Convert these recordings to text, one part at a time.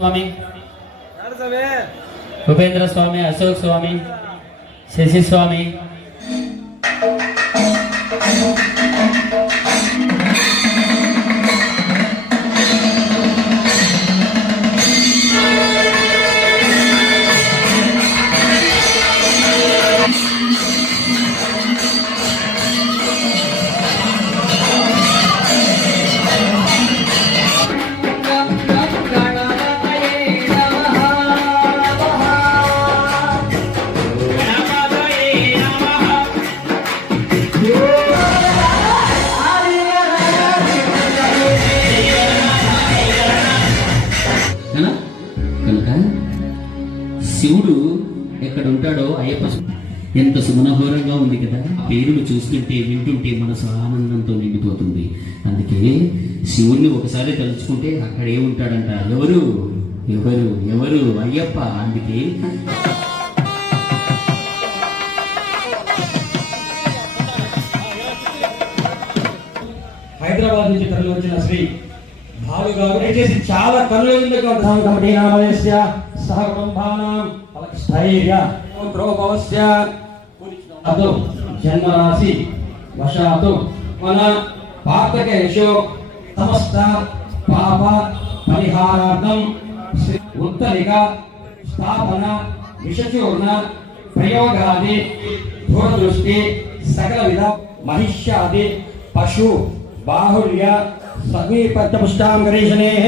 स्वामी भूपेंद्र स्वामी अशोक स्वामी शशि स्वामी శివుడు ఎక్కడ ఉంటాడో అయ్యప్ప ఎంత సుమనోహరంగా ఉంది కదా. పేరును చూస్తుంటే వింటుంటే మనసు ఆనందంతో నిండిపోతుంది. అందుకే శివుణ్ణి ఒకసారి తలుచుకుంటే అక్కడ ఏముంటాడంట, ఎవరు ఎవరు ఎవరు అయ్యప్ప. అందుకే హైదరాబాద్ నుంచి తరలి వచ్చిన శ్రీ భాలు గారు దయచేసి చాలా కనులవిందుగా కమిటీనామయస్య సహకుటుంబానాం స్థైర్య ప్రోభవస్య అతో జన్మరాశి వశాతు మన పాతకేశో సమస్త పాప పరిహారార్థం ఉత్తరిక స్థాపన విషచూర్ణ ప్రయోగాది దూరదృష్టి సకల విధ మహిష్యాది పశు బాహుళ్య సమీపపుష్టాం గణేశనేః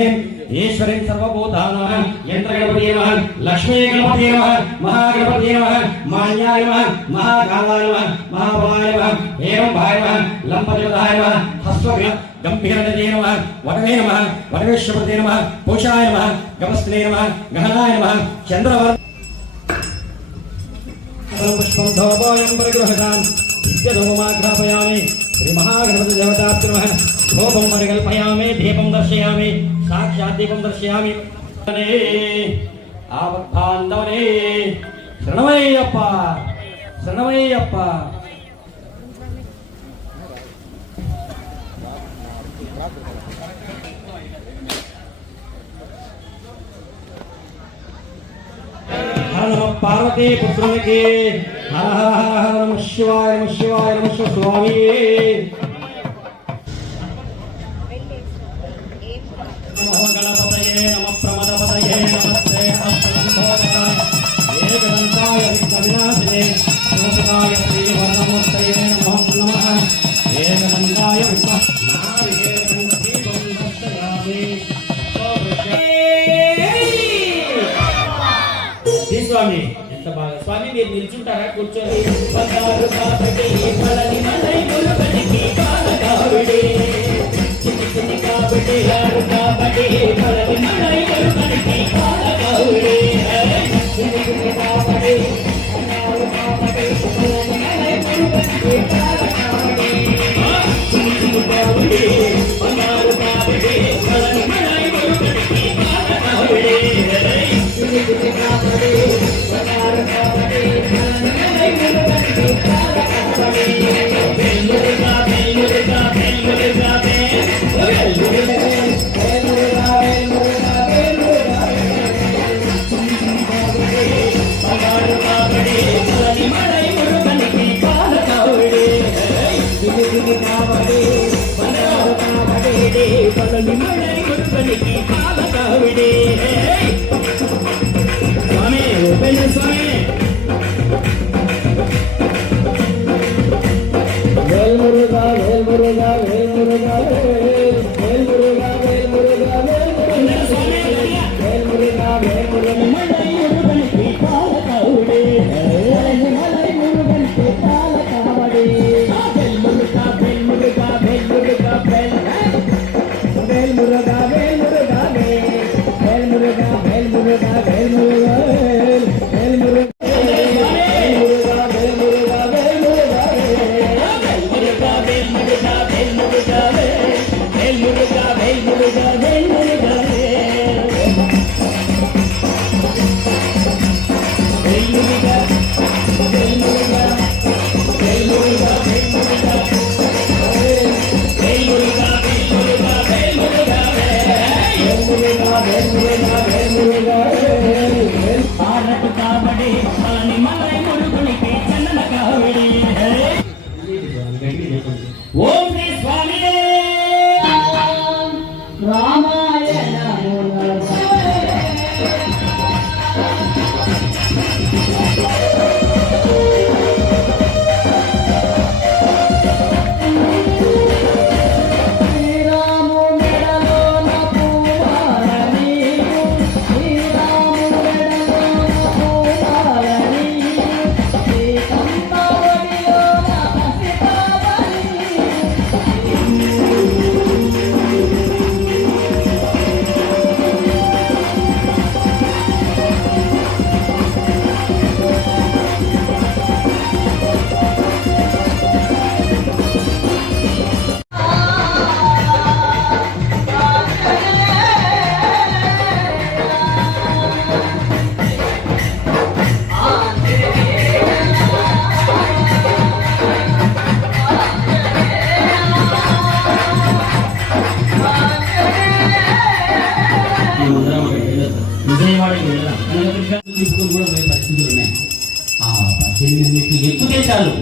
ఈశ్వరీం సర్వభూతానాం యంత్రగణపతయే నమః లక్ష్మీ గణపతయే నమః మహాగణపతయే నమః మాన్యాయ నమః మహాకాలాయ నమః మహాబలాయ నమః ఏరంభాయ నమః లంపతిపదాయ నమః హస్వగ్ర గంభీరనదే నమః వటవే నమః వటవేశ్వరదే నమః పూషాయ నమః గమస్త్రే నమః గహనాయ నమః చంద్రవర పుష్పం ధోపోయం పరిగృహతాం దివ్యధూమాగ్రాపయామి శ్రీ మహాగణపతి దేవతాభ్యో నమః धूपं परिकल्पयामि दीपं दर्शयामि साक्षात् दीपं दर्शयामि आवद्बान्धवने शरणमय्यप्प शरणमय्यप्प हर नमः पार्वती पुत्रनिके हर हर हर हर नमः शिवाय नमः शिवाय नमः स्वामी गणपतये नमः प्रमदपतये नमस्ते हस्तसंभोगाय एकदन्ताय विघ्नविनाशिने शिवसुताय श्रीवर्णमूर्तये नमो नमः एकदन्ताय विघ्ननारिकेलं दीपं दर्शयामि स्वामी ఎంత బాగా స్వామి మీరు నిల్చుంటారా కూర్చొని బంగారు కాబట్టి పలని మనై ములుగనికి కాలగావిడే చిన్ని కాబట్టి యారు కాబట్టి పలని మనై ములుగనికి కాలగావిడే చిన్ని కాబట్టి అన్నారు కాబట్టి పలని మనై ములుగనికి కాలగావిడే చిన్ని కాబట్టి అన్నారు కాబట్టి పలని మనై ములుగనికి కాలగావిడే చిన్ని కాబట్టి స్వామి ఓపెన్ స్వామి వేల్ మురుగా వేల్ మురుగా వేల్ మురుగా వేల్ మురుగా వేల్ మురుగా వేల్ మురుగా వేల్ మురుగా మలై మురుగనికి పాలకౌడే మలై మురుగనికి పాలకవడే వేల్ మురుగా వేల్ మురుగా వేల్ మురుగా వేల్ మురుగా వేల్ మురుగా వేల్ మురుగా వేల్ మురుగా వేల్ మురుగా వేల్ మురుగా విజయవాడకి వెళ్ళడం తిప్పుకొని కూడా పోయే పరిస్థితులు ఉన్నాయి. ఆ 18 మెట్లు ఎక్కితే చాలు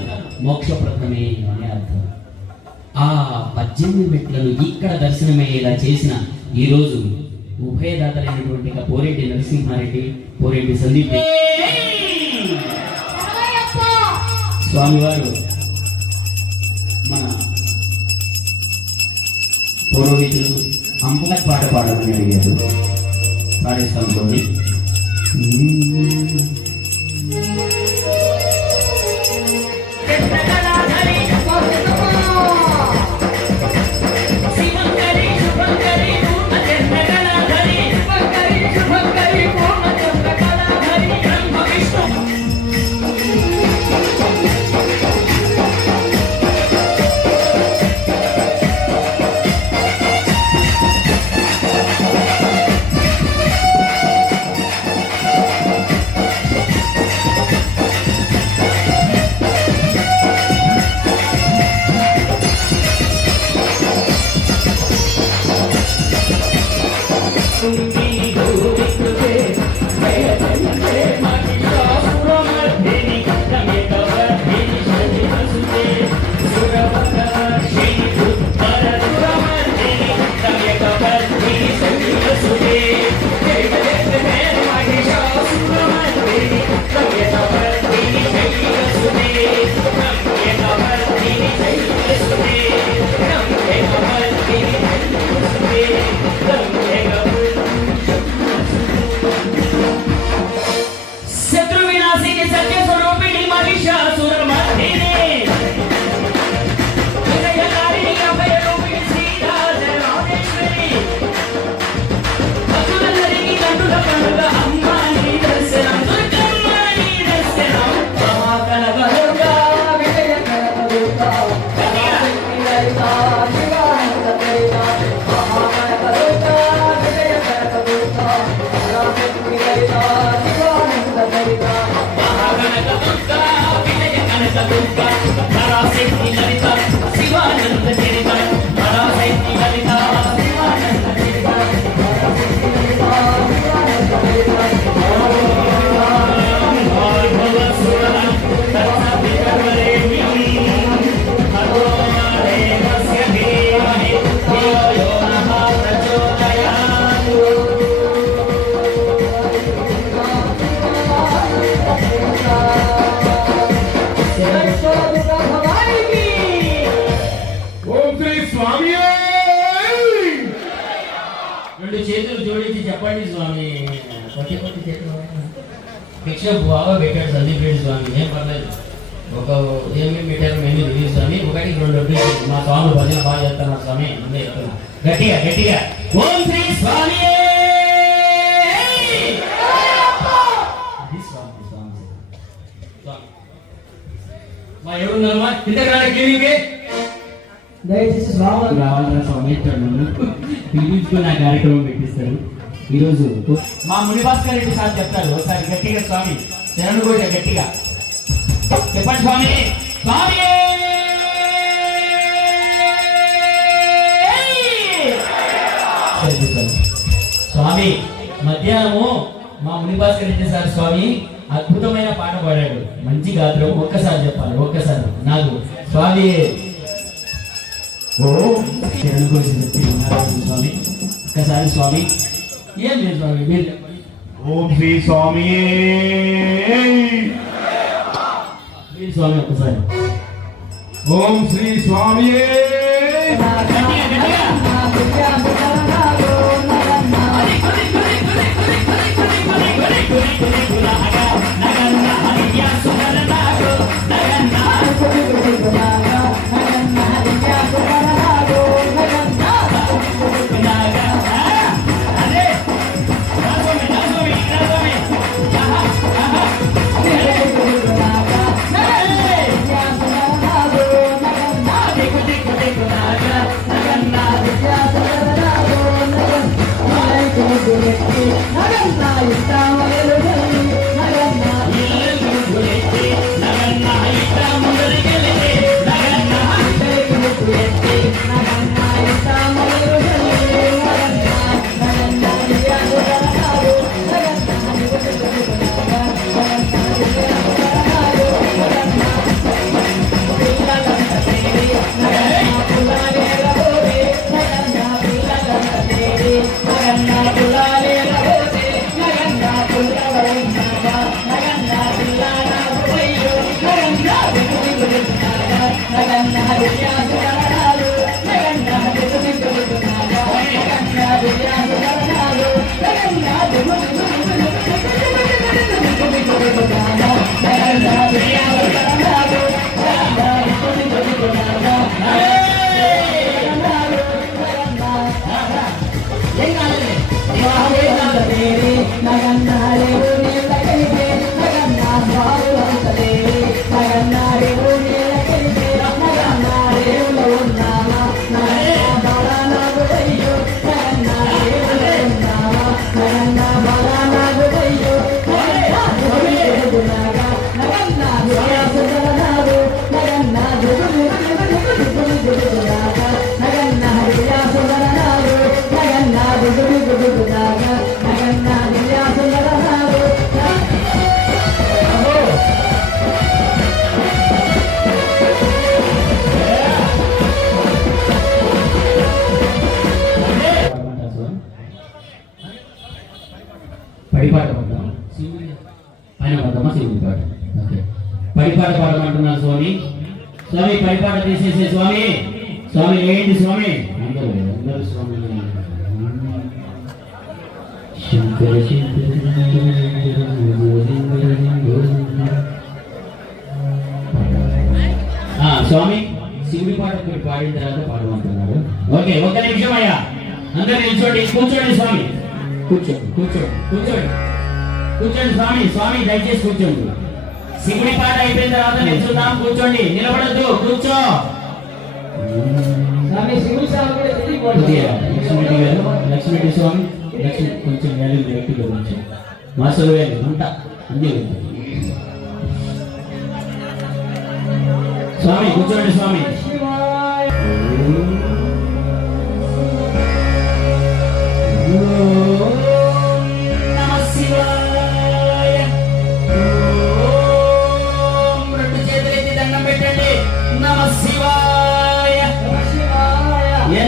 మోక్షప్రదమే అనే అర్థం. ఆ 18 మెట్లను ఇక్కడ దర్శనమయ్యేలా చేసిన ఈ రోజు ఉభయదాతలైనటువంటి పోరెడ్డి నరసింహారెడ్డి, పోరెడ్డి సందీప్ స్వామివారు మన పురోహితులు అంపక పాట పాడమని అడిగారు. పాడేస్తాం కొన్ని. చెప్పండి స్వామి. కొట్టి చేతులు భిక్ష బాగా పెట్టాడు సందీప్ రెడ్డి స్వామి. ఏం పర్లేదు, ఒక ఏమి మీటర్ మెనూ రిలీజ్ స్వామి. ఒకటి 2 డబ్బులు మా స్వామి భజన బాగా చేస్తాను స్వామి. అన్నీ చెప్తున్నా గట్టిగా గట్టిగా. ఓం శ్రీ స్వామి. మా ఎవరున్నారమ్మా ఇంతకాలకి దయచేసి రావాలన్నా స్వామి పిలిపించుకుని ఆ కార్యక్రమం పెట్టిస్తారు. ఈరోజు మా మునిభాస్కర్ రెడ్డి సార్ చెప్తారు. ఒకసారి గట్టిగా స్వామి శరణు కూడా గట్టిగా చెప్పండి స్వామి. స్వామి స్వామి మధ్యాహ్నము మా మునిభాస్కర్ రెడ్డి సార్ స్వామి అద్భుతమైన పాట పాడాడు. మంచి గాత్రం. ఒక్కసారి చెప్పాలి, ఒక్కసారి నాకు స్వామి. ఓ శరణు కోసం చెప్పి స్వామి ఒక్కసారి స్వామి. ఏం లేదు స్వామి, మీరు ఓం శ్రీ స్వామి మీరు స్వామి ఒక్కసారి ఓం శ్రీ స్వామి పడిపాట పడదాం పైన పడదామా శివుడి పాట ఓకే పడిపాట పాడమంటున్నారు స్వామి స్వామి పడిపాట తీసేసే స్వామి స్వామి ఏంటి స్వామి అందరూ స్వామి శంకర స్వామి శివుడి పాట ఒకటి పాడిన తర్వాత పాడమంటున్నారు ఓకే ఒక్క నిమిషం అయ్యా అందరూ నిల్చోండి కూర్చోండి స్వామి కూర్చోండి కూర్చోండి కూర్చోండి కూర్చోండి స్వామి స్వామి దయచేసి కూర్చోండి శివుడి పాట అయిపోయిన తర్వాత నిల్చుందాం కూర్చోండి నిలబడద్దు కూర్చో లక్ష్మీ స్వామి లక్ష్మి కొంచెం వేలు వ్యక్తిగా కొంచెం మాసలు వేలు అంతా అన్నీ స్వామి కూర్చోండి స్వామి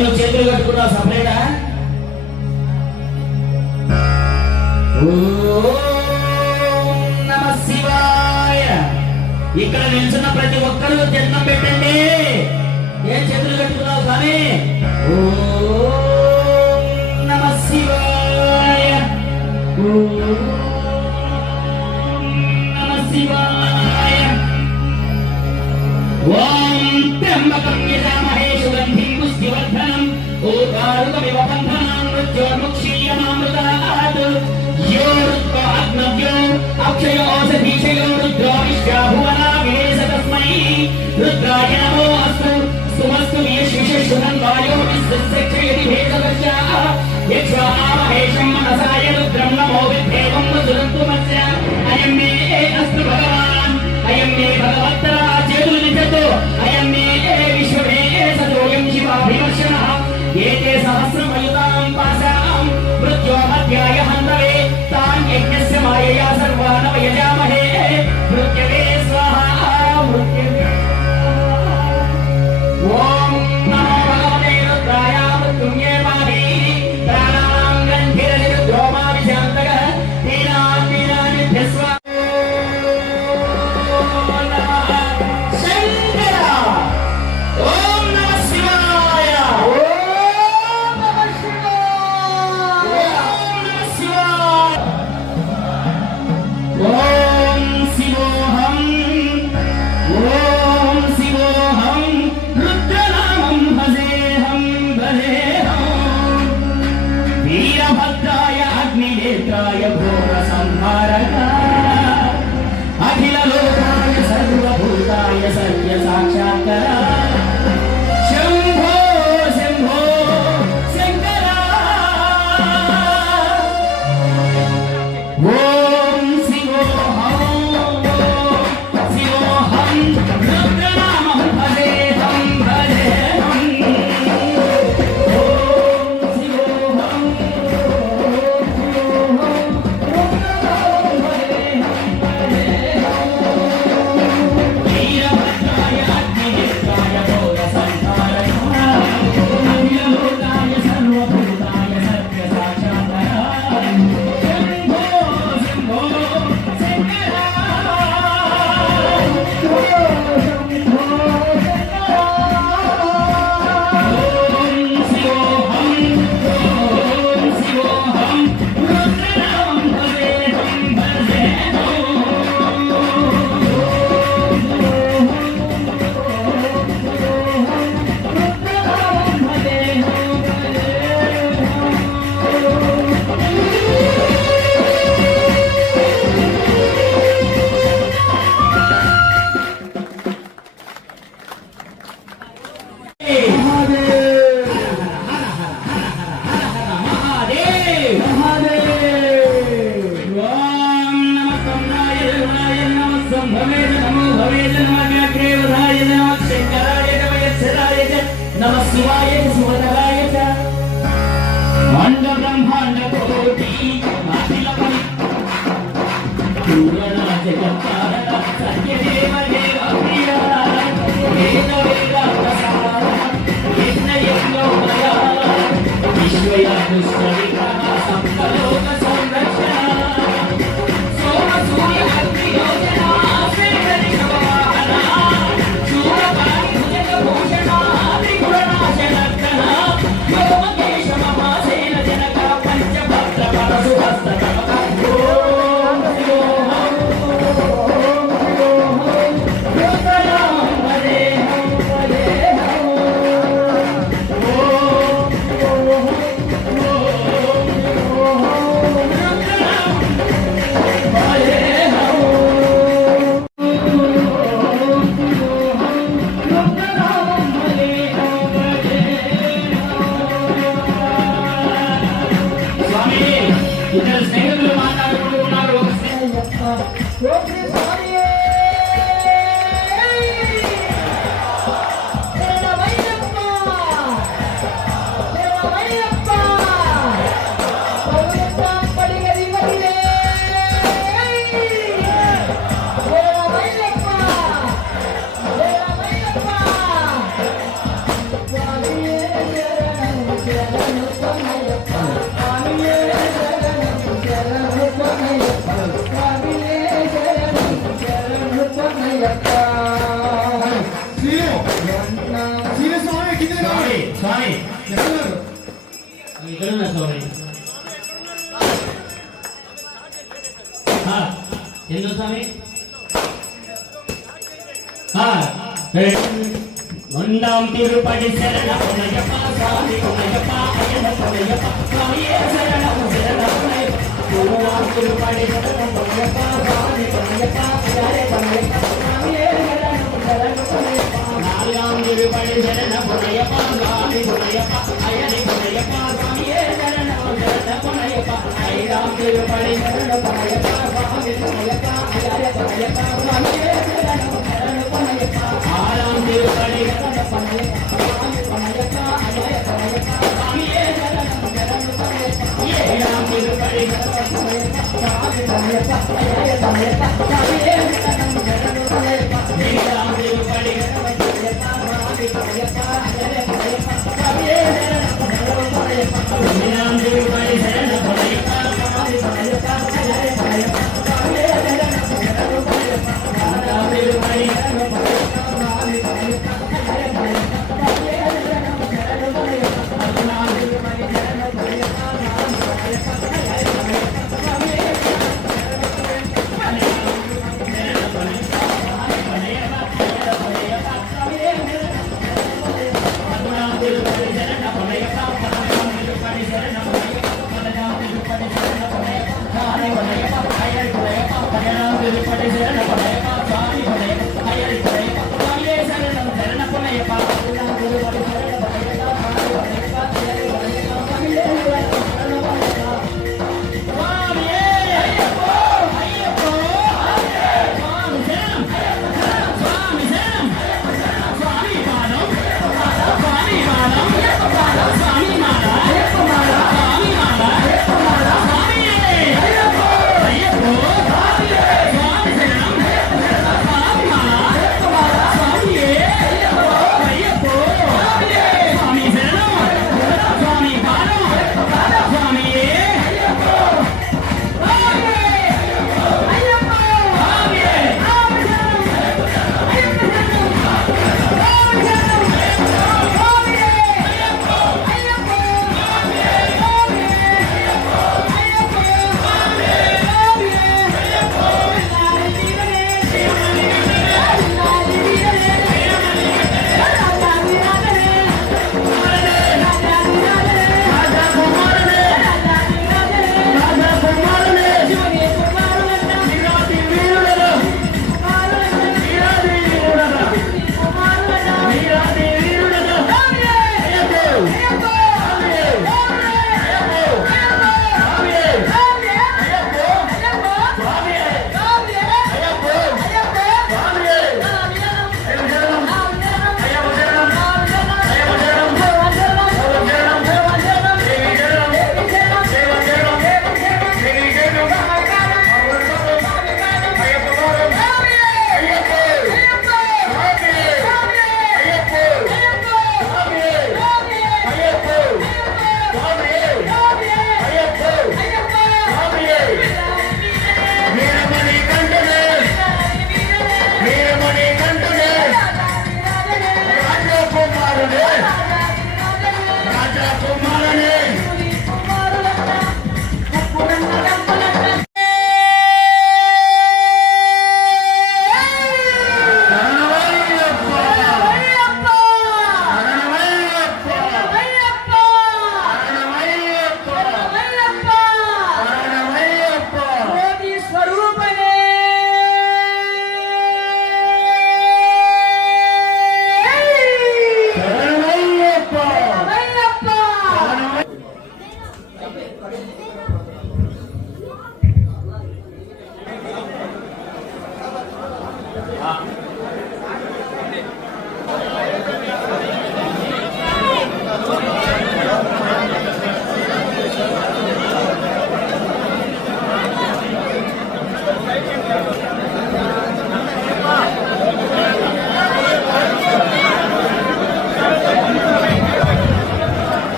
నువ్వు చేతులు కట్టుకున్నావు సపరేటా నమ శివాయ ఇక్కడ నిల్చున్న ప్రతి ఒక్కరు జన్మం పెట్టండి ఏం చేతులు కట్టుకున్నావు కానీ నమ శివాయ నమ శివాయ ఓం త్ర్యంబకం యజామహే సుగంధిం పుష్టివర్ధనం ఓంకారుకమివ బంధనం మృత్యోర్ముక్షీయమామృతాత్ యో రుద్రాగ్నవ్యో అక్షయ ఔషధీశయో రుద్రో విశ్వాభువనా వివేశ తస్మై రుద్రాయ నమో అస్తు స్తుమస్తు విశ్వేశ్వరన్ వాయో విశ్వక్షయతి భేదవశ్యా యక్షామహేషం మనసాయ రుద్రం నమో విద్దేవం మధురంతు మత్స్య అయం మే అస్తు భగవాన్ అయం మే భగవత్తరా చేతులు నిజతో అయం మే విశ్వమే भवेद नमो भवेद नमः अग्रेवधाय नमः शंकराय नमः नमः शिवाय सुभद्राय च अंड ब्रह्मांड कोटि अखिल पूर्ण जगत्कारण सत्यदेव देव प्रिय वेद वेद प्रसाद यज्ञ यज्ञोदय विश्वयादुष्टविग्रह संकलोक संरक्षण सोम सूर्य अग्नि योजना श्रीहरि शववाहन शूरपाणि भुजग भूषण त्रिगुणनाशन व्योमकेश महासेन जनक पंचभद्र परशुहस्त ఇద్దరు స్నేహితులు మాట్లాడుకుంటున్నారు స్వామి ఇద్దరున్నా స్వామి ఎన్నో స్వామి ஒன்றாம் திருப்படி சரண புனையப்பா சாமி புனையப்பா அயன புனையப்பா சாமியே சரணம் சரணம் மூணாம் திருப்படி சரண புனையப்பா சாமி புனையப்பா அயன புனையப்பா சாமியே சரணம் சரணம் புனையப்பா நாலாம் திருப்படி சரண புனையப்பா சாமி புனையப்பா அயன புனையப்பா சாமியே சரணம் சரணம் புனையப்பா ஐந்தாம் திருப்படி சரண புனையப்பா சாமி புனையப்பா அயன புனையப்பா சாமியே சரணம் சரணம் புனையப்பா ஆறாம் திருப்படி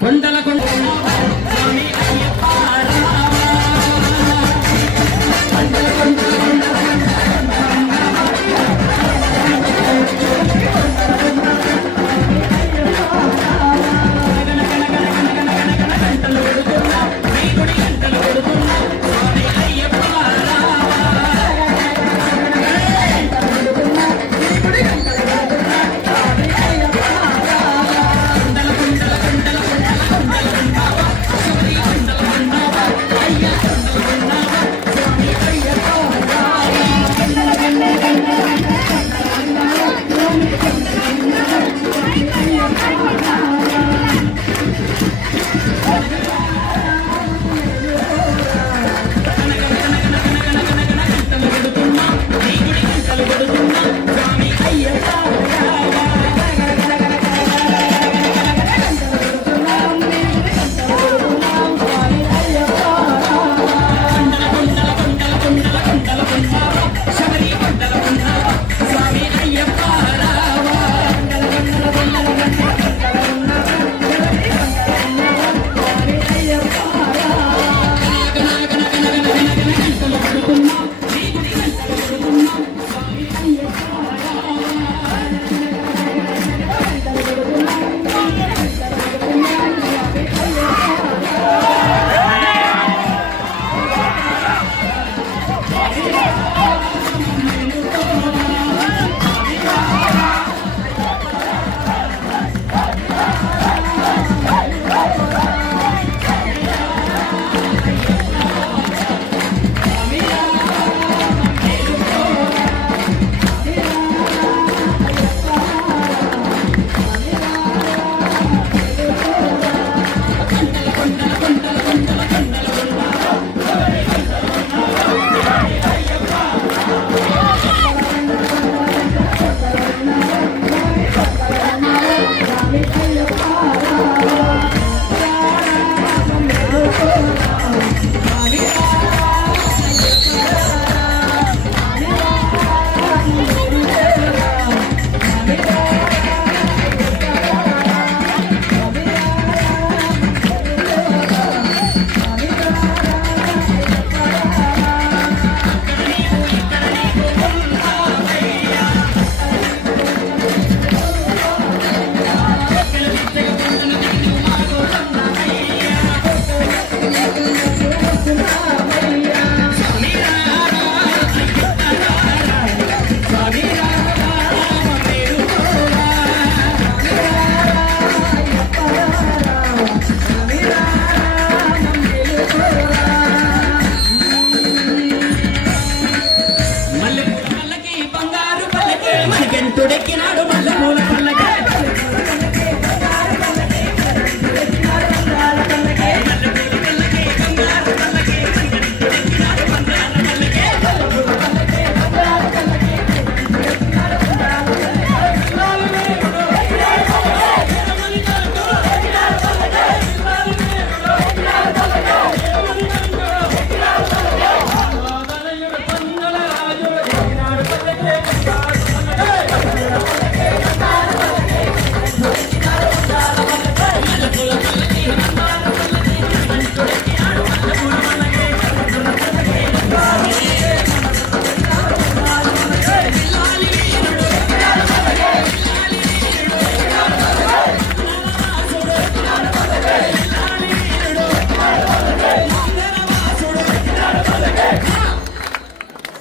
కొండల కొండ స్వామి అయ్యప్ప రావా. కొండల కొండ గంటలు కొడుతున్నా నీ గుడి గంటలు కొడుతున్నా స్వామి అయ్యప్ప రావా. వెంటుడెక్కినాడు మల్లెపూల పల్లకి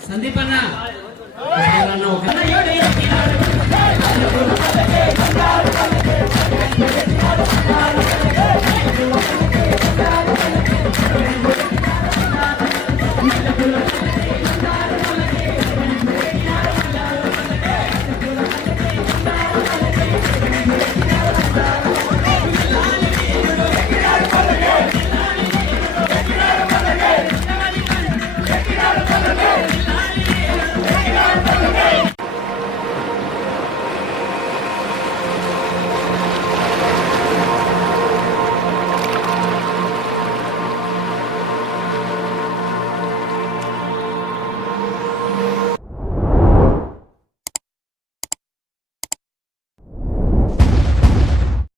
సందీప్ అన్న ఓకేనా